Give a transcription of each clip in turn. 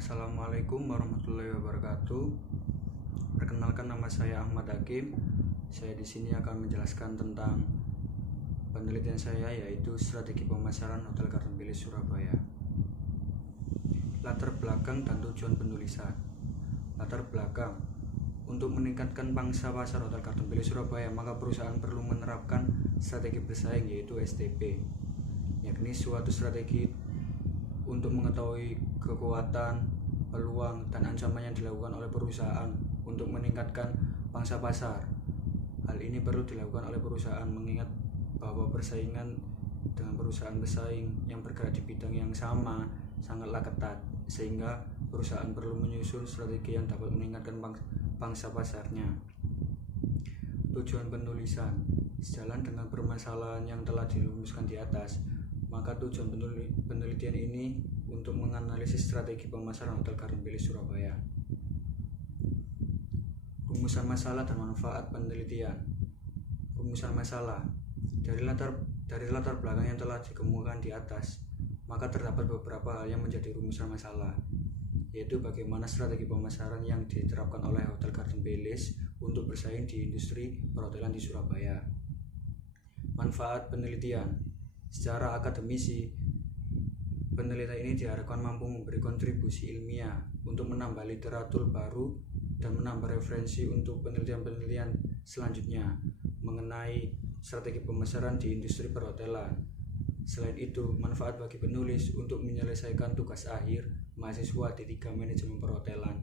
Assalamualaikum warahmatullahi wabarakatuh. Perkenalkan, nama saya Ahmad Hakim. Saya di sini akan menjelaskan tentang penelitian saya, yaitu strategi pemasaran Hotel Garden Palace Surabaya. Latar belakang dan tujuan penulisan. Latar belakang: untuk meningkatkan pangsa pasar Hotel Garden Palace Surabaya, maka perusahaan perlu menerapkan strategi bersaing, yaitu STP, yakni suatu strategi untuk mengetahui kekuatan, peluang, dan ancaman yang dilakukan oleh perusahaan untuk meningkatkan pangsa pasar. Hal ini perlu dilakukan oleh perusahaan mengingat bahwa persaingan dengan perusahaan pesaing yang bergerak di bidang yang sama sangatlah ketat, sehingga perusahaan perlu menyusun strategi yang dapat meningkatkan pangsa pasarnya. Tujuan penulisan: sejalan dengan permasalahan yang telah dirumuskan di atas, maka tujuan penelitian ini untuk menganalisis strategi pemasaran Hotel Garden Palace Surabaya. Rumusan masalah dan manfaat penelitian. Rumusan masalah: dari latar belakang yang telah dikemukakan di atas, maka terdapat beberapa hal yang menjadi rumusan masalah, yaitu bagaimana strategi pemasaran yang diterapkan oleh Hotel Garden Palace untuk bersaing di industri perhotelan di Surabaya. Manfaat penelitian: secara akademisi, penelitian ini diharapkan mampu memberi kontribusi ilmiah untuk menambah literatur baru dan menambah referensi untuk penelitian-penelitian selanjutnya mengenai strategi pemasaran di industri perhotelan. Selain itu, manfaat bagi penulis untuk menyelesaikan tugas akhir mahasiswa D3 Manajemen Perhotelan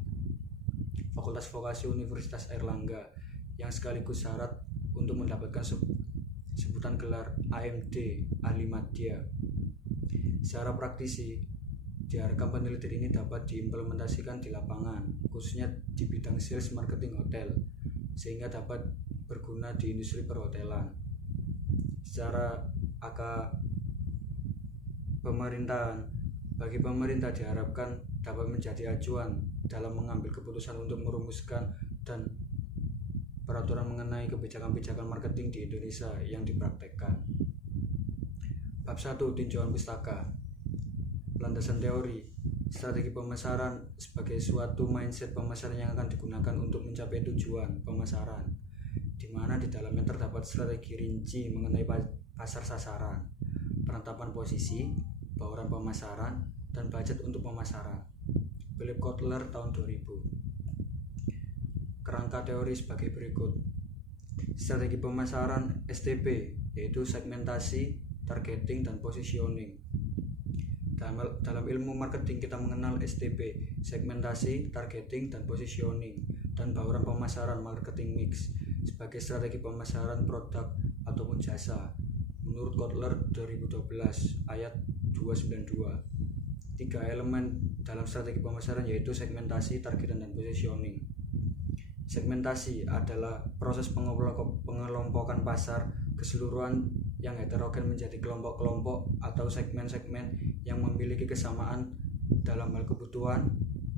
Fakultas Vokasi Universitas Airlangga yang sekaligus syarat untuk mendapatkan sebutan gelar AMD Ahli Madya. Secara praktisi, diharapkan penelitian ini dapat diimplementasikan di lapangan, khususnya di bidang sales marketing hotel, sehingga dapat berguna di industri perhotelan. Secara pemerintahan, bagi pemerintah diharapkan dapat menjadi acuan dalam mengambil keputusan untuk merumuskan dan peraturan mengenai kebijakan-kebijakan marketing di Indonesia yang dipraktekkan. Bab 1. Tinjauan pustaka. Landasan teori: strategi pemasaran sebagai suatu mindset pemasaran yang akan digunakan untuk mencapai tujuan pemasaran, di mana di dalamnya terdapat strategi rinci mengenai pasar sasaran, penetapan posisi, bauran pemasaran, dan budget untuk pemasaran. Philip Kotler tahun 2000. Kerangka teori sebagai berikut. Strategi pemasaran STP, yaitu segmentasi, targeting, dan positioning. Dalam ilmu marketing kita mengenal STP, segmentasi, targeting, dan positioning, dan bauran pemasaran marketing mix sebagai strategi pemasaran produk ataupun jasa. Menurut Kotler 2012 ayat 292. 3 elemen dalam strategi pemasaran yaitu segmentasi, targeting, dan positioning. Segmentasi adalah proses pengelompokan pasar keseluruhan yang heterogen menjadi kelompok-kelompok atau segmen-segmen yang memiliki kesamaan dalam hal kebutuhan,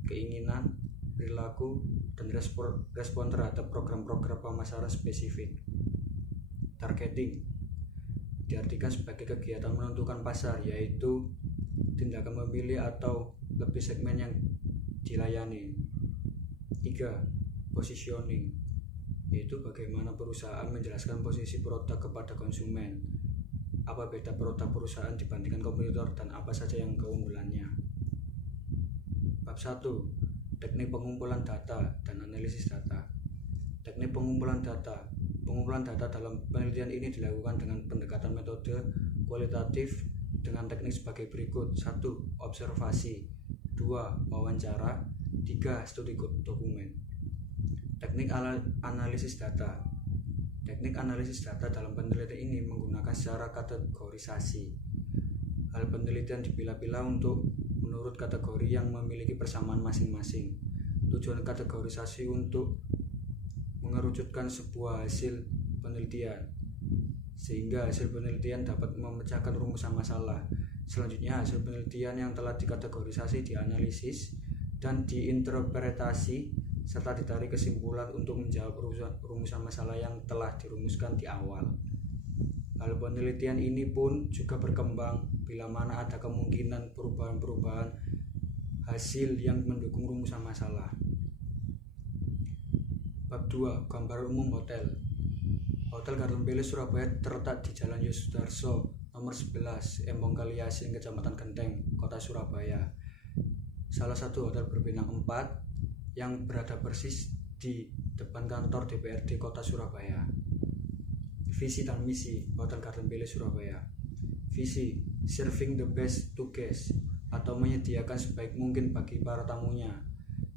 keinginan, perilaku, dan respon terhadap program-program pemasaran spesifik. Targeting diartikan sebagai kegiatan menentukan pasar, yaitu tindakan memilih atau lebih segmen yang dilayani. 3. Positioning, yaitu bagaimana perusahaan menjelaskan posisi produk kepada konsumen, apa beda produk perusahaan dibandingkan kompetitor, dan apa saja yang keunggulannya. Bab 1. Teknik pengumpulan data dan analisis data. Teknik pengumpulan data. Pengumpulan data dalam penelitian ini dilakukan dengan pendekatan metode kualitatif dengan teknik sebagai berikut. 1. Observasi. 2. Wawancara. 3. Studi dokumen. Teknik analisis data. Teknik analisis data dalam penelitian ini menggunakan secara kategorisasi. Hal penelitian dipilah-pilah menurut kategori yang memiliki persamaan masing-masing. Tujuan kategorisasi untuk mengerucutkan sebuah hasil penelitian, sehingga hasil penelitian dapat memecahkan rumusan masalah. Selanjutnya, hasil penelitian yang telah dikategorisasi dianalisis dan diinterpretasi serta ditarik kesimpulan untuk menjawab rumusan masalah yang telah dirumuskan di awal. Hal penelitian ini pun juga berkembang bila mana ada kemungkinan perubahan-perubahan hasil yang mendukung rumusan masalah. Bab 2. Gambaran umum hotel. Hotel Garden Palace Surabaya terletak di Jalan Yosudarso nomor 11, Embong Kaliasin, Kecamatan Genteng, Kota Surabaya. Salah satu hotel berbintang 4 yang berada persis di depan kantor DPRD Kota Surabaya. Visi dan misi Hotel Garden Palace Surabaya. Visi, serving the best to guests, atau menyediakan sebaik mungkin bagi para tamunya.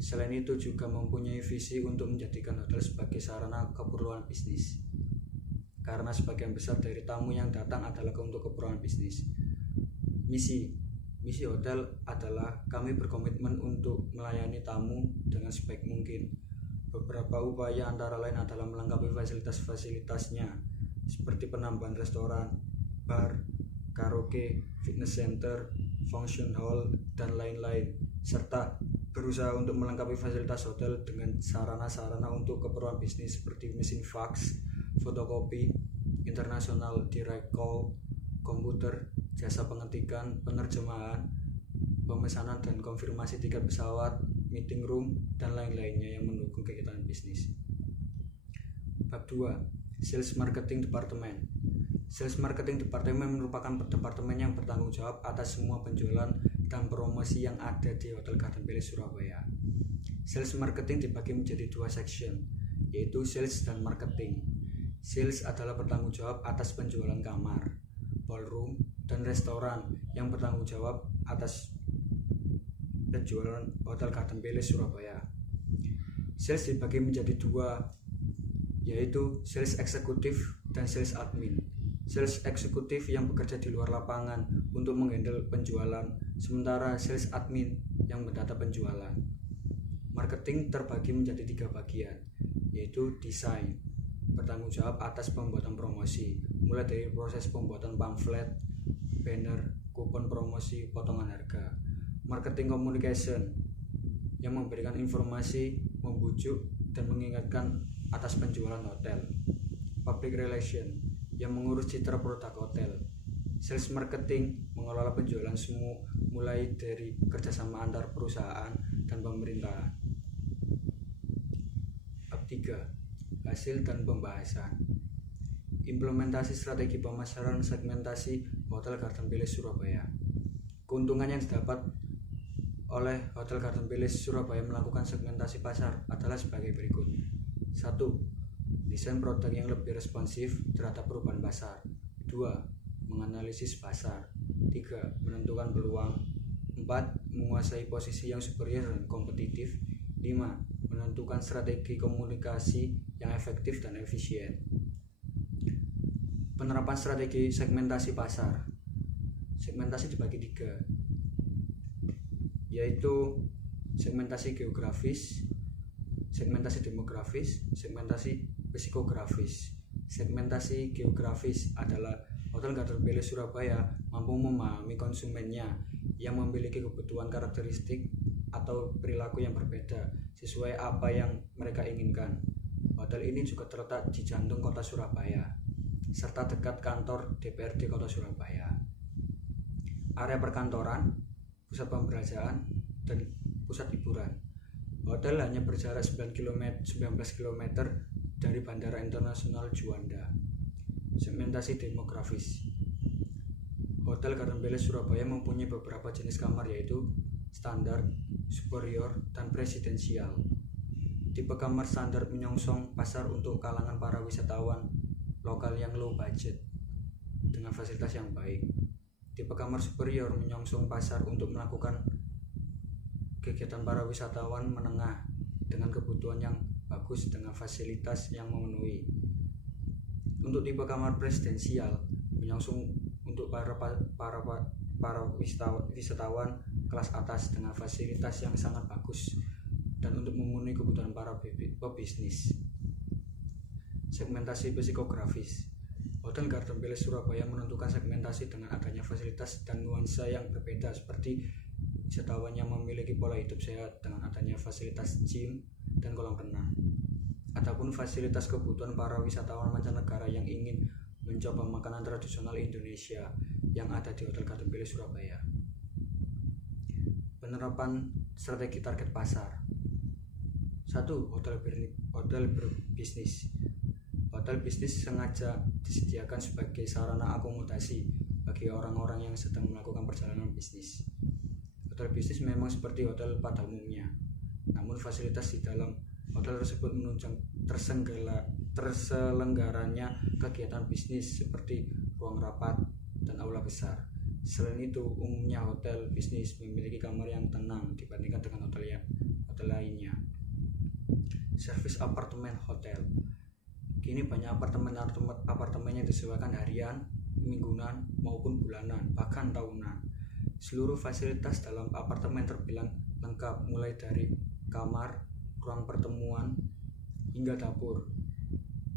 Selain itu juga mempunyai visi untuk menjadikan hotel sebagai sarana keperluan bisnis, karena sebagian besar dari tamu yang datang adalah untuk keperluan bisnis. Misi hotel adalah kami berkomitmen untuk melayani tamu dengan sebaik mungkin. Beberapa upaya antara lain adalah melengkapi fasilitas-fasilitasnya seperti penambahan restoran, bar, karaoke, fitness center, function hall, dan lain-lain, serta berusaha untuk melengkapi fasilitas hotel dengan sarana-sarana untuk keperluan bisnis seperti mesin fax, fotokopi, international direct call, komputer, jasa pengetikan, penerjemahan, pemesanan dan konfirmasi tiket pesawat, meeting room, dan lain-lainnya yang mendukung kegiatan bisnis. Bab 2. Sales Marketing Department. Sales Marketing Department merupakan departemen yang bertanggung jawab atas semua penjualan dan promosi yang ada di Hotel Garden Palace Surabaya. Sales Marketing dibagi menjadi 2 section, yaitu sales dan marketing. Sales adalah bertanggung jawab atas penjualan kamar, ballroom, dan restoran yang bertanggung jawab atas penjualan Hotel Garden Palace Surabaya. Sales dibagi menjadi 2, yaitu sales eksekutif dan sales admin. Sales eksekutif yang bekerja di luar lapangan untuk menghandle penjualan, sementara sales admin yang mendata penjualan. Marketing terbagi menjadi 3 bagian, yaitu desain, bertanggung jawab atas pembuatan promosi, mulai dari proses pembuatan pamflet, banner, kupon promosi, potongan harga. Marketing communication yang memberikan informasi, membujuk, dan mengingatkan atas penjualan hotel. Public relation yang mengurus citra produk hotel. Sales marketing mengelola penjualan semua, mulai dari kerjasama antar perusahaan dan pemerintah. Bab 3. Hasil dan pembahasan. Implementasi strategi pemasaran segmentasi Hotel Garden Palace Surabaya. Keuntungan yang didapat oleh Hotel Garden Palace Surabaya melakukan segmentasi pasar adalah sebagai berikut. 1. Desain produk yang lebih responsif terhadap perubahan pasar. 2. Menganalisis pasar. 3. Menentukan peluang. 4. Menguasai posisi yang superior dan kompetitif. 5. Menentukan strategi komunikasi yang efektif dan efisien. Penerapan strategi segmentasi pasar. Segmentasi dibagi 3, yaitu segmentasi geografis, segmentasi demografis, segmentasi psikografis. Segmentasi geografis adalah Hotel Garden Palace Surabaya mampu memahami konsumennya yang memiliki kebutuhan karakteristik atau perilaku yang berbeda sesuai apa yang mereka inginkan. Hotel ini juga terletak di jantung kota Surabaya serta dekat kantor DPRD Kota Surabaya. Area perkantoran, pusat pembelajaran, dan pusat hiburan. Hotel hanya berjarak 19 km dari Bandara Internasional Juanda. Segmentasi demografis. Hotel Garden Palace Surabaya mempunyai beberapa jenis kamar, yaitu standar, superior, dan presidensial. Tipe kamar standar menyongsong pasar untuk kalangan para wisatawan lokal yang low budget dengan fasilitas yang baik. Tipe kamar superior menyongsong pasar untuk melakukan kegiatan para wisatawan menengah dengan kebutuhan yang bagus dengan fasilitas yang memenuhi. Untuk tipe kamar presidensial menyongsong untuk para wisatawan kelas atas dengan fasilitas yang sangat bagus dan untuk memenuhi kebutuhan para pebisnis. Segmentasi psikografis. Hotel Garden Palace Surabaya menentukan segmentasi dengan adanya fasilitas dan nuansa yang berbeda, seperti wisatawan yang memiliki pola hidup sehat dengan adanya fasilitas gym dan kolam renang. Adapun fasilitas kebutuhan para wisatawan mancanegara yang ingin mencoba makanan tradisional Indonesia yang ada di Hotel Garden Palace Surabaya. Penerapan strategi target pasar. 1. Hotel berbisnis. Hotel bisnis sengaja disediakan sebagai sarana akomodasi bagi orang-orang yang sedang melakukan perjalanan bisnis. Hotel bisnis memang seperti hotel pada umumnya, namun fasilitas di dalam hotel tersebut menunjang terselenggaranya kegiatan bisnis seperti ruang rapat dan aula besar. Selain itu, umumnya hotel bisnis memiliki kamar yang tenang dibandingkan dengan hotel lainnya. Servis apartemen hotel. Kini banyak apartemen yang disewakan harian, mingguan maupun bulanan, bahkan tahunan. Seluruh fasilitas dalam apartemen terbilang lengkap, mulai dari kamar, ruang pertemuan, hingga dapur.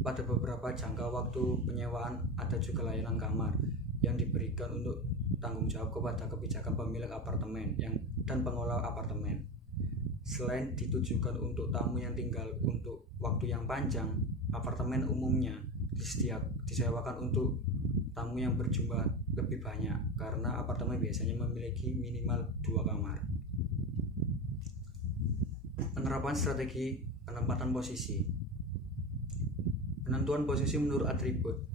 Pada beberapa jangka waktu penyewaan ada juga layanan kamar yang diberikan untuk tanggung jawab kepada kebijakan pemilik apartemen dan pengelola apartemen. Selain ditujukan untuk tamu yang tinggal untuk waktu yang panjang, apartemen umumnya disewakan untuk tamu yang berjumlah lebih banyak karena apartemen biasanya memiliki minimal 2 kamar. Penerapan strategi penempatan posisi. Penentuan posisi menurut atribut.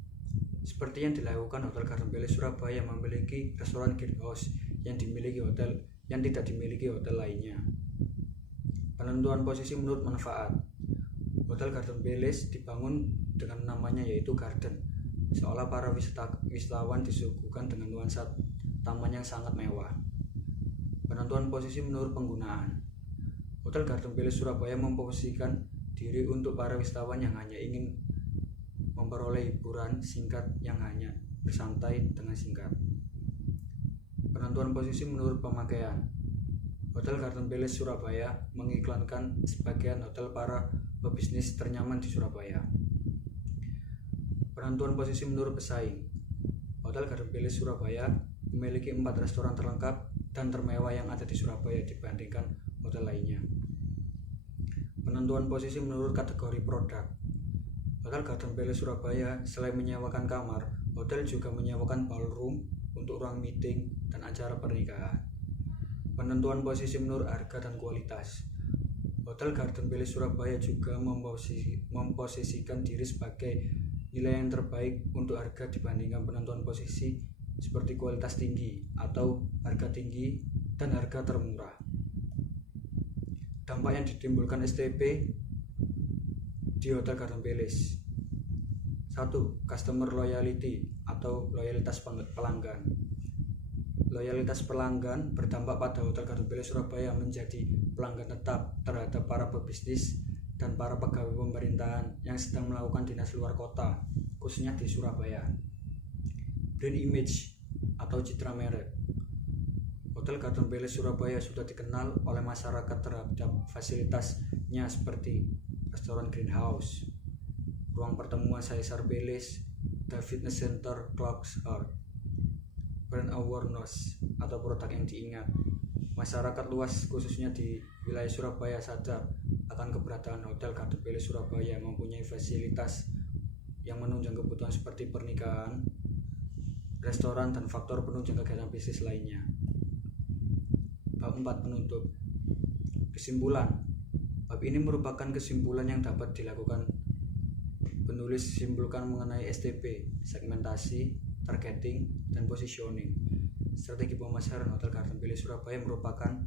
Seperti yang dilakukan Hotel Garden Palace Surabaya memiliki restoran greenhouse yang tidak dimiliki hotel lainnya. Penentuan posisi menurut manfaat. Hotel Garden Palace dibangun dengan namanya yaitu garden, seolah para wisatawan disuguhkan dengan nuansa taman yang sangat mewah. Penentuan posisi menurut penggunaan. Hotel Garden Palace Surabaya memposisikan diri untuk para wisatawan yang hanya ingin memperoleh hiburan singkat yang hanya bersantai dengan singkat. Penentuan posisi menurut pemakaian. Hotel Garden Palace Surabaya mengiklankan sebagian hotel para pebisnis ternyaman di Surabaya. Penentuan posisi menurut pesaing. Hotel Garden Palace Surabaya memiliki 4 restoran terlengkap dan termewah yang ada di Surabaya dibandingkan hotel lainnya. Penentuan posisi menurut kategori produk. Hotel Garden Palace Surabaya selain menyewakan kamar, hotel juga menyewakan ballroom untuk ruang meeting dan acara pernikahan. Penentuan posisi menurut harga dan kualitas. Hotel Garden Palace Surabaya juga memposisikan diri sebagai nilai yang terbaik untuk harga dibandingkan penentuan posisi seperti kualitas tinggi atau harga tinggi dan harga termurah. Dampak yang ditimbulkan STP di Hotel Garden Palace. 1. Customer loyalty atau loyalitas pelanggan. Loyalitas pelanggan berdampak pada Hotel Garden Palace Surabaya menjadi pelanggan tetap terhadap para pebisnis dan para pegawai pemerintahan yang sedang melakukan dinas luar kota, khususnya di Surabaya. Brand image atau citra merek. Hotel Garden Palace Surabaya sudah dikenal oleh masyarakat terhadap fasilitasnya seperti restoran greenhouse, ruang pertemuan Caesar Palace, The Fitness Center, Clocks Art. Brand awareness atau produk yang diingat. Masyarakat luas khususnya di wilayah Surabaya sadar akan keberadaan Hotel Garden Palace Surabaya mempunyai fasilitas yang menunjang kebutuhan seperti pernikahan, restoran, dan faktor penunjang kegiatan bisnis lainnya. Bab 4 penutup. Kesimpulan. Bab ini merupakan kesimpulan yang dapat dilakukan penulis simpulkan mengenai STP, segmentasi, targeting, dan positioning. Strategi pemasaran Hotel Garden Palace Surabaya merupakan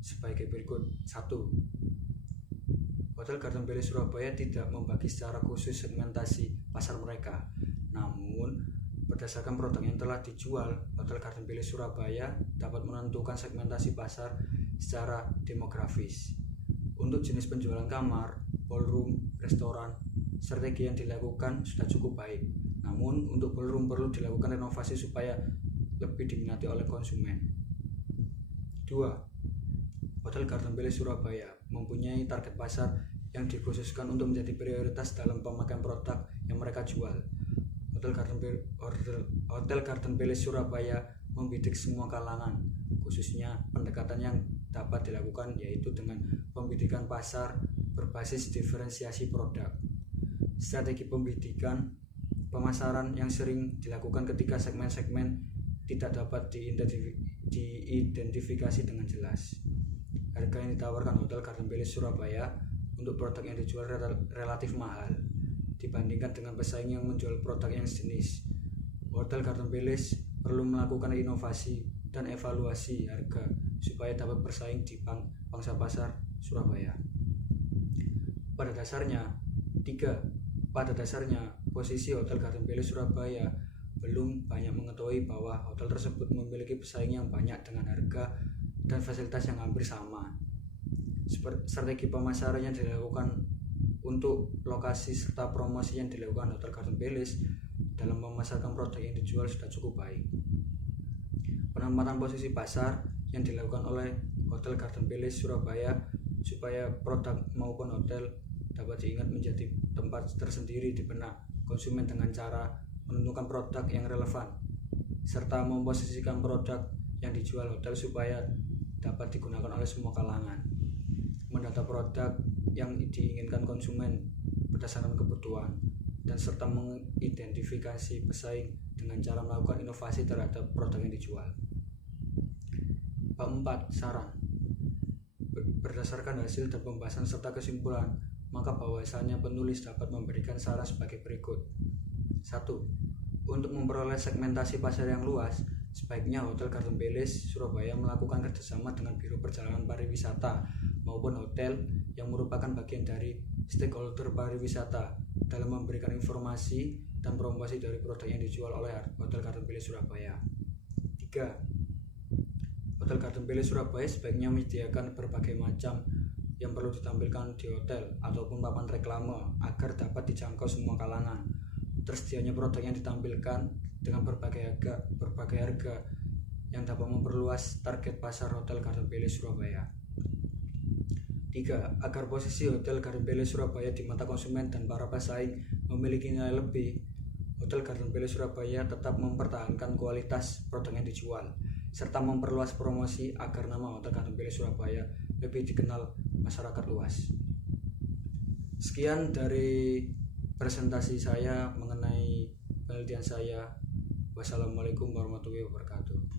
sebagai berikut. 1. Hotel Garden Palace Surabaya tidak membagi secara khusus segmentasi pasar mereka, namun berdasarkan produk yang telah dijual, Hotel Garden Palace Surabaya dapat menentukan segmentasi pasar secara demografis. Untuk jenis penjualan kamar, ballroom, restoran, strategi yang dilakukan sudah cukup baik. Namun untuk ballroom perlu dilakukan renovasi supaya lebih diminati oleh konsumen. 2. Hotel Garden Palace Surabaya mempunyai target pasar yang dikhususkan untuk menjadi prioritas dalam pemakaian produk yang mereka jual. Hotel Garden Palace Surabaya membidik semua kalangan, khususnya pendekatan yang dapat dilakukan yaitu dengan pembidikan pasar berbasis diferensiasi produk. Strategi pembidikan pemasaran yang sering dilakukan ketika segmen-segmen tidak dapat diidentifikasi dengan jelas. Harga yang ditawarkan Hotel Garden Palace Surabaya untuk produk yang dijual relatif mahal dibandingkan dengan pesaing yang menjual produk yang sejenis. Hotel Garden Palace perlu melakukan inovasi dan evaluasi harga supaya dapat bersaing di pangsa pasar Surabaya. Pada dasarnya, posisi Hotel Garden Palace Surabaya belum banyak mengetahui bahwa hotel tersebut memiliki pesaing yang banyak dengan harga dan fasilitas yang hampir sama. Strategi pemasaran yang dilakukan untuk lokasi serta promosi yang dilakukan Hotel Garden Palace dalam memasarkan produk yang dijual sudah cukup baik. Penempatan posisi pasar yang dilakukan oleh Hotel Garden Palace Surabaya supaya produk maupun hotel dapat diingat menjadi tempat tersendiri di benak konsumen dengan cara menentukan produk yang relevan serta memposisikan produk yang dijual hotel supaya dapat digunakan oleh semua kalangan, mendata produk yang diinginkan konsumen berdasarkan kebutuhan, dan serta mengidentifikasi pesaing dengan cara melakukan inovasi terhadap produk yang dijual. Bab 4. Saran. Berdasarkan hasil dan pembahasan serta kesimpulan, maka bahwasannya penulis dapat memberikan saran sebagai berikut. 1. Untuk memperoleh segmentasi pasar yang luas, sebaiknya Hotel Garden Palace Surabaya melakukan kerjasama dengan Biro Perjalanan Pariwisata maupun hotel yang merupakan bagian dari stakeholder pariwisata dalam memberikan informasi dan promosi dari produk yang dijual oleh Hotel Garden Palace Surabaya. 3. Hotel Garden Palace Surabaya sebaiknya menyediakan berbagai macam yang perlu ditampilkan di hotel ataupun papan reklame agar dapat dijangkau semua kalangan. Tersedianya produk yang ditampilkan dengan berbagai harga yang dapat memperluas target pasar Hotel Garden Palace Surabaya. 3. Agar posisi Hotel Garden Palace Surabaya di mata konsumen dan para pesaing memiliki nilai lebih, Hotel Garden Palace Surabaya tetap mempertahankan kualitas produk yang dijual serta memperluas promosi agar nama Hotel Garden Palace Surabaya lebih dikenal masyarakat luas. Sekian dari presentasi saya mengenai penelitian saya. Wassalamualaikum warahmatullahi wabarakatuh.